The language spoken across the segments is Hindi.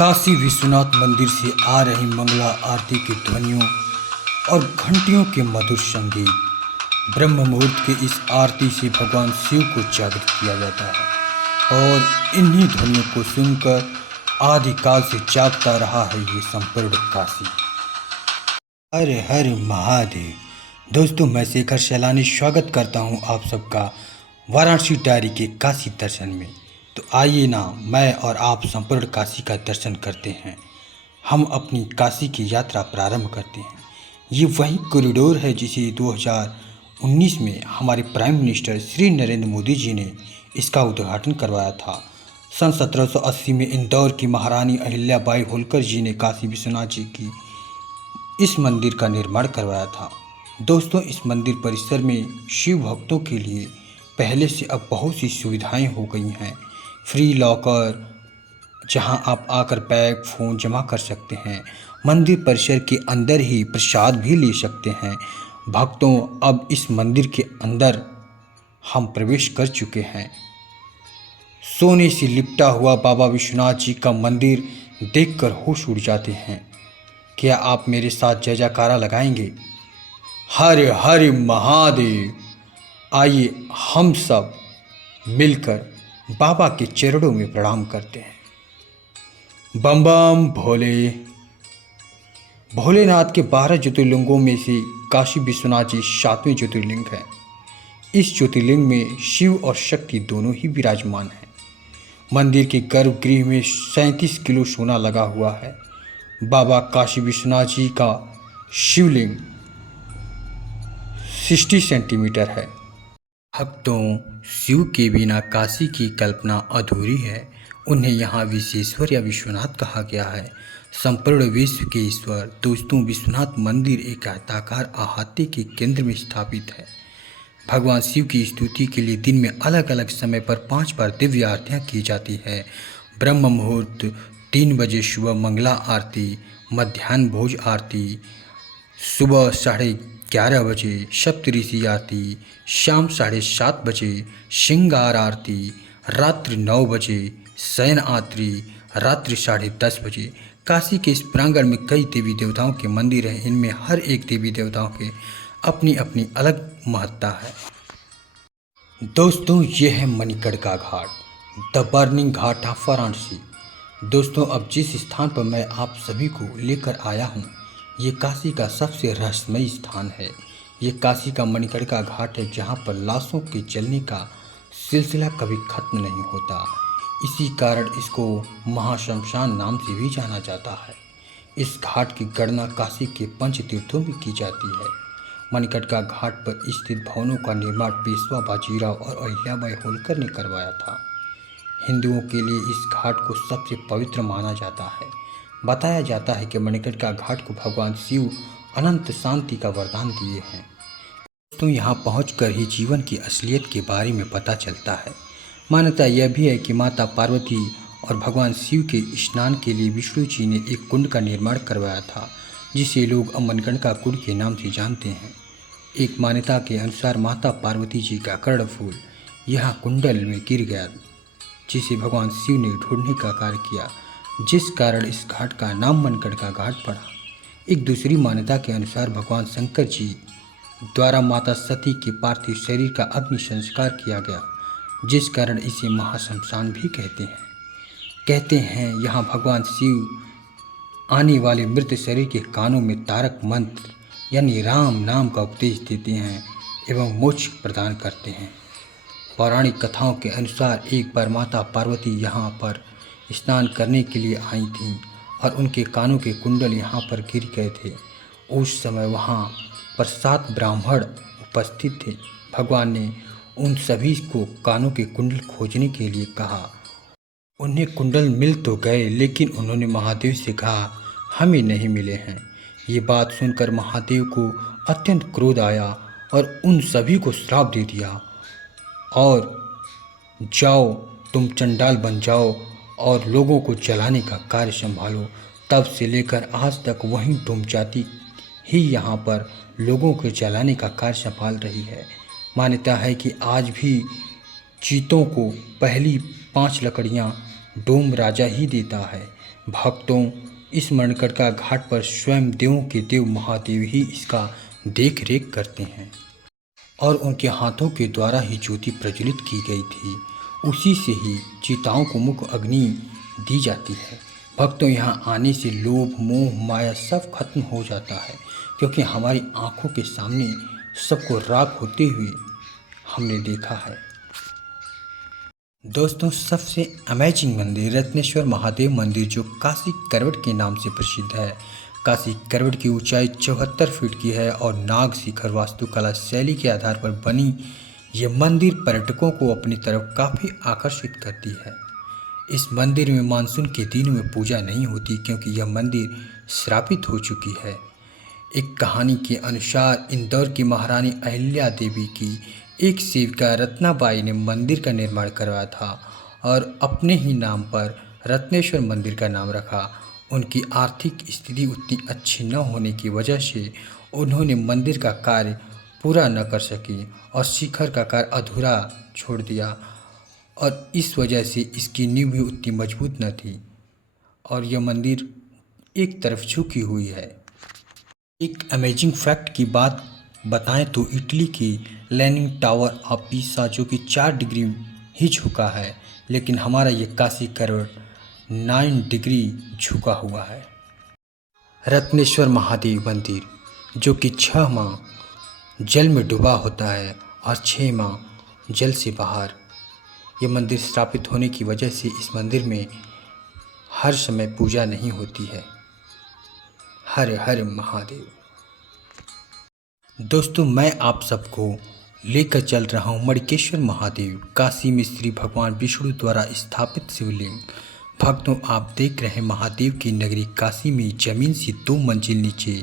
काशी विश्वनाथ मंदिर से आ रही मंगला आरती की ध्वनियों और घंटियों के मधुर संगीत। ब्रह्म मुहूर्त के इस आरती से भगवान शिव को जागृत किया जाता है और इन्हीं ध्वनियों को सुनकर आदिकाल से जागता रहा है ये संपूर्ण काशी। हर हर महादेव। दोस्तों, मैं शेखर सैलानी स्वागत करता हूं आप सबका वाराणसी डायरी के काशी दर्शन में। तो आइए ना, मैं और आप संपूर्ण काशी का दर्शन करते हैं। हम अपनी काशी की यात्रा प्रारंभ करते हैं। ये वही कॉरिडोर है जिसे 2019 में हमारे प्राइम मिनिस्टर श्री नरेंद्र मोदी जी ने इसका उद्घाटन करवाया था। सन 1780 में इंदौर की महारानी अहिल्याबाई होलकर जी ने काशी विश्वनाथ जी की इस मंदिर का निर्माण करवाया था। दोस्तों, इस मंदिर परिसर में शिव भक्तों के लिए पहले से अब बहुत सी सुविधाएं हो गई हैं। फ्री लॉकर, जहां आप आकर बैग फ़ोन जमा कर सकते हैं। मंदिर परिसर के अंदर ही प्रसाद भी ले सकते हैं। भक्तों, अब इस मंदिर के अंदर हम प्रवेश कर चुके हैं। सोने से लिपटा हुआ बाबा विश्वनाथ जी का मंदिर देखकर होश उड़ जाते हैं। क्या आप मेरे साथ जय जयकारा लगाएंगे? हर हर महादेव। आइए हम सब मिलकर बाबा के चरणों में प्रणाम करते हैं। बम बम भोले। भोलेनाथ के 12 ज्योतिर्लिंगों में से काशी विश्वनाथ जी 7वें ज्योतिर्लिंग है। इस ज्योतिर्लिंग में शिव और शक्ति दोनों ही विराजमान हैं। मंदिर के गर्भगृह में 37 किलो सोना लगा हुआ है। बाबा काशी विश्वनाथ जी का शिवलिंग 60 सेंटीमीटर है। भक्तों, शिव के बिना काशी की कल्पना अधूरी है। उन्हें यहाँ विश्वेश्वर या विश्वनाथ कहा गया है, संपूर्ण विश्व के ईश्वर। दोस्तों, विश्वनाथ मंदिर एक आयताकार अहाते के केंद्र में स्थापित है। भगवान शिव की स्तुति के लिए दिन में अलग अलग समय पर 5 बार दिव्य आरतियाँ की जाती है। ब्रह्म मुहूर्त 3 बजे सुबह मंगला आरती, मध्याह्न भोज आरती, सुबह 11:30 बजे सप्तऋषि आरती, शाम 7:30 बजे श्रृंगार आरती, रात्रि 9 बजे शयन आरती, रात्रि 10:30 बजे। काशी के इस प्रांगण में कई देवी देवताओं के मंदिर हैं। इनमें हर एक देवी देवताओं के अपनी अपनी अलग महत्ता है। दोस्तों, ये है Manikarnika ghat, the burning ghat of Varanasi. दोस्तों, अब जिस स्थान पर मैं आप सभी को लेकर आया हूँ, ये काशी का सबसे रहस्यमयी स्थान है। ये काशी का मणिकर्णिका घाट है, जहाँ पर लाशों के जलने का सिलसिला कभी खत्म नहीं होता। इसी कारण इसको महाश्मशान नाम से भी जाना जाता है। इस घाट की गणना काशी के पंच तीर्थों में की जाती है। मणिकर्णिका घाट पर स्थित भवनों का निर्माण पेशवा बाजीराव और अहिल्याबाई होलकर ने करवाया था। हिंदुओं के लिए इस घाट को सबसे पवित्र माना जाता है। बताया जाता है कि मणिकर्णिका घाट को भगवान शिव अनंत शांति का वरदान दिए हैं। दोस्तों, यहाँ पहुंचकर ही जीवन की असलियत के बारे में पता चलता है। मान्यता यह भी है कि माता पार्वती और भगवान शिव के स्नान के लिए विष्णु जी ने एक कुंड का निर्माण करवाया था, जिसे लोग मणिकर्णिका कुंड के नाम से जानते हैं। एक मान्यता के अनुसार माता पार्वती जी का कर्णफूल यहाँ कुंडल में गिर गया, जिसे भगवान शिव ने ढूंढने का कार्य किया, जिस कारण इस घाट का नाम मणिकर्णिका घाट पड़ा। एक दूसरी मान्यता के अनुसार भगवान शंकर जी द्वारा माता सती के पार्थिव शरीर का अग्नि संस्कार किया गया, जिस कारण इसे महाश्मशान भी कहते हैं। यहाँ भगवान शिव आने वाले मृत शरीर के कानों में तारक मंत्र यानी राम नाम का उपदेश देते हैं एवं मोक्ष प्रदान करते हैं। पौराणिक कथाओं के अनुसार एक बार माता पार्वती यहाँ पर स्नान करने के लिए आई थीं और उनके कानों के कुंडल यहाँ पर गिर गए थे। उस समय वहाँ पर 7 ब्राह्मण उपस्थित थे। भगवान ने उन सभी को कानों के कुंडल खोजने के लिए कहा। उन्हें कुंडल मिल तो गए, लेकिन उन्होंने महादेव से कहा, हमें नहीं मिले हैं। ये बात सुनकर महादेव को अत्यंत क्रोध आया और उन सभी को श्राप दे दिया और जाओ, तुम चंडाल बन जाओ और लोगों को जलाने का कार्य संभालो। तब से लेकर आज तक वही डोम जाति ही यहाँ पर लोगों को जलाने का कार्य संभाल रही है। मान्यता है कि आज भी चीतों को पहली 5 लकड़ियाँ डोम राजा ही देता है। भक्तों, इस मणिकर्णिका घाट पर स्वयं देवों के देव महादेव ही इसका देख रेख करते हैं और उनके हाथों के द्वारा ही ज्योति प्रज्वलित की गई थी। उसी से ही चिताओं को मुख्य अग्नि दी जाती है। भक्तों, यहाँ आने से लोभ मोह माया सब खत्म हो जाता है, क्योंकि हमारी आंखों के सामने सबको राख होते हुए हमने देखा है। दोस्तों, सबसे अमेजिंग मंदिर रत्नेश्वर महादेव मंदिर, जो काशी करवट के नाम से प्रसिद्ध है। काशी करवट की ऊंचाई 74 फीट की है और नाग शिखर वास्तुकला शैली के आधार पर बनी ये मंदिर पर्यटकों को अपनी तरफ काफ़ी आकर्षित करती है। इस मंदिर में मानसून के दिनों में पूजा नहीं होती, क्योंकि यह मंदिर श्रापित हो चुकी है। एक कहानी के अनुसार इंदौर की महारानी अहिल्या देवी की एक सेविका रत्नाबाई ने मंदिर का निर्माण करवाया था और अपने ही नाम पर रत्नेश्वर मंदिर का नाम रखा। उनकी आर्थिक स्थिति उतनी अच्छी न होने की वजह से उन्होंने मंदिर का कार्य पूरा न कर सकी और शिखर का कार्य अधूरा छोड़ दिया, और इस वजह से इसकी नींव भी उतनी मजबूत न थी और यह मंदिर एक तरफ झुकी हुई है। एक अमेजिंग फैक्ट की बात बताएं तो इटली की लेनिंग टावर ऑफ पीसा, जो कि 4 डिग्री ही झुका है, लेकिन हमारा ये काशी करवट 9 डिग्री झुका हुआ है। रत्नेश्वर महादेव मंदिर, जो कि 6 माह जल में डूबा होता है और 6 माह जल से बाहर। ये मंदिर स्थापित होने की वजह से इस मंदिर में हर समय पूजा नहीं होती है। हर हर महादेव। दोस्तों, मैं आप सबको लेकर चल रहा हूँ मणिकेश्वर महादेव, काशी में श्री भगवान विष्णु द्वारा स्थापित शिवलिंग। भक्तों, आप देख रहे हैं महादेव की नगरी काशी में जमीन से 2 मंजिल नीचे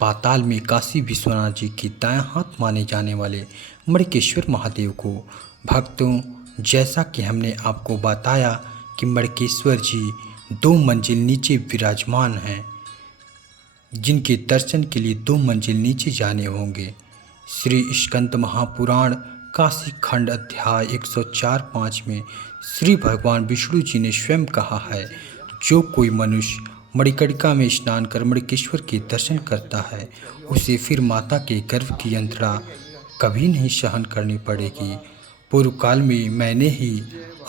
पाताल में काशी विश्वनाथ जी के दायां हाथ माने जाने वाले मणिकेश्वर महादेव को। भक्तों, जैसा कि हमने आपको बताया कि मणिकेश्वर जी 2 मंजिल नीचे विराजमान हैं, जिनके दर्शन के लिए 2 मंजिल नीचे जाने होंगे। श्री स्कंद महापुराण काशी खंड अध्याय 104:5 में श्री भगवान विष्णु जी ने स्वयं कहा है, जो कोई मनुष्य मणिकर्णिका में स्नान कर मणिकेश्वर के दर्शन करता है, उसे फिर माता के गर्भ की यंत्रणा कभी नहीं सहन करनी पड़ेगी। पूर्व काल में मैंने ही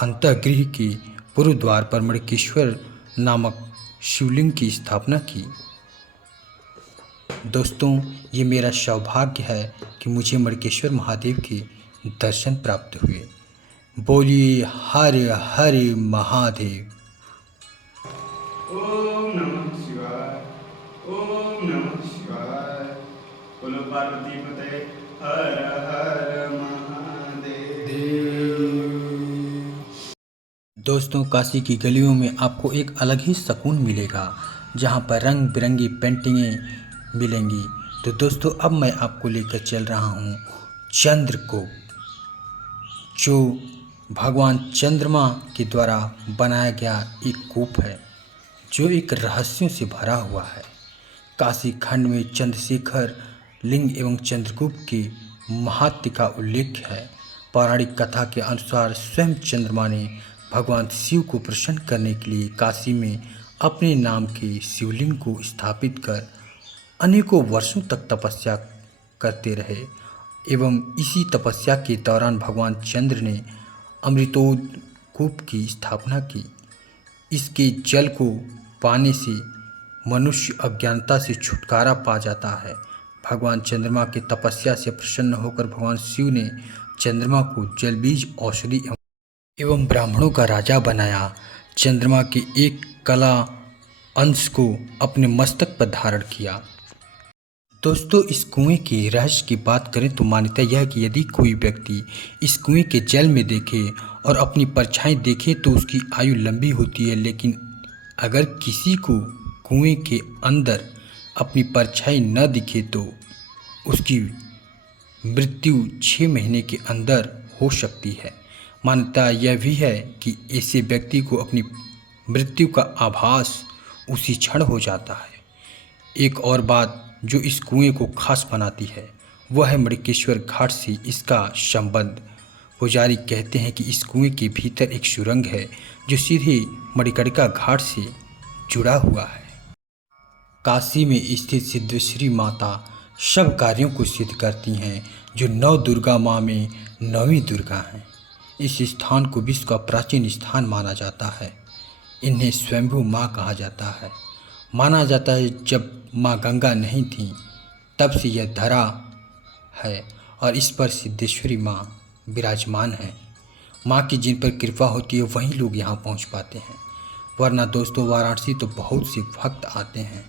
अंतःगृह के पूर्व द्वार पर मणिकेश्वर नामक शिवलिंग की स्थापना की। दोस्तों, ये मेरा सौभाग्य है कि मुझे मणिकेश्वर महादेव के दर्शन प्राप्त हुए। बोलिए हर हर महादेव। ओम नमः शिवाय, ओम नमः शिवाय। बोलो पार्वती पते हर हर महादेव। दोस्तों, काशी की गलियों में आपको एक अलग ही सुकून मिलेगा, जहाँ पर रंग बिरंगी पेंटिंगें मिलेंगी। तो दोस्तों, अब मैं आपको लेकर चल रहा हूँ चंद्रकूप, जो भगवान चंद्रमा के द्वारा बनाया गया एक कूप है, जो एक रहस्यों से भरा हुआ है। काशी खंड में चंद्रशेखर लिंग एवं चंद्रकूप के महात्म्य का उल्लेख है। पौराणिक कथा के अनुसार स्वयं चंद्रमा ने भगवान शिव को प्रसन्न करने के लिए काशी में अपने नाम के शिवलिंग को स्थापित कर अनेकों वर्षों तक तपस्या करते रहे एवं इसी तपस्या के दौरान भगवान चंद्र ने अमृतोद कूप की स्थापना की। इसके जल को पाने से मनुष्य अज्ञानता से छुटकारा पा जाता है। भगवान चंद्रमा की तपस्या से प्रसन्न होकर भगवान शिव ने चंद्रमा को जलबीज औषधि एवं ब्राह्मणों का राजा बनाया। चंद्रमा के एक कला अंश को अपने मस्तक पर धारण किया। दोस्तों, इस कुएं के रहस्य की बात करें तो मान्यता यह है कि यदि कोई व्यक्ति इस कुएं के जल में देखे और अपनी परछाई देखे तो उसकी आयु लंबी होती है, लेकिन अगर किसी को कुएं के अंदर अपनी परछाई न दिखे तो उसकी मृत्यु 6 महीने के अंदर हो सकती है। मान्यता यह भी है कि ऐसे व्यक्ति को अपनी मृत्यु का आभास उसी क्षण हो जाता है। एक और बात जो इस कुएं को खास बनाती है वह है मणिकेश्वर घाट से इसका संबंध। पुजारी कहते हैं कि इस कुएं के भीतर एक सुरंग है जो सीधे मणिकर्णिका घाट से जुड़ा हुआ है। काशी में स्थित सिद्धेश्वरी माता सब कार्यों को सिद्ध करती हैं, जो नौ दुर्गा माँ में नौवीं दुर्गा हैं। इस स्थान को विश्व का प्राचीन स्थान माना जाता है। इन्हें स्वयंभू माँ कहा जाता है। माना जाता है जब माँ गंगा नहीं थी तब से यह धरा है और इस पर सिद्धेश्वरी माँ विराजमान है। माँ की जिन पर कृपा होती है वहीं लोग यहाँ पहुँच पाते हैं, वरना दोस्तों वाराणसी तो बहुत से भक्त आते हैं,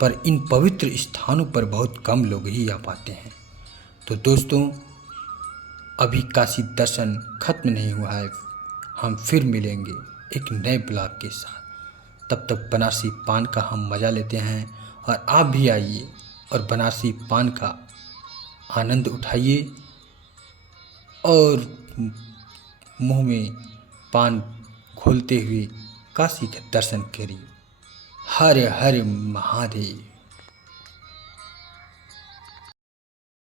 पर इन पवित्र स्थानों पर बहुत कम लोग ही आ पाते हैं। तो दोस्तों अभी काशी दर्शन खत्म नहीं हुआ है, हम फिर मिलेंगे एक नए ब्लॉग के साथ। तब तक बनारसी पान का हम मज़ा लेते हैं और आप भी आइए और बनारसी पान का आनंद उठाइए और मुंह में पान घोलते हुए काशी के दर्शन करिए। हर हर महादेव।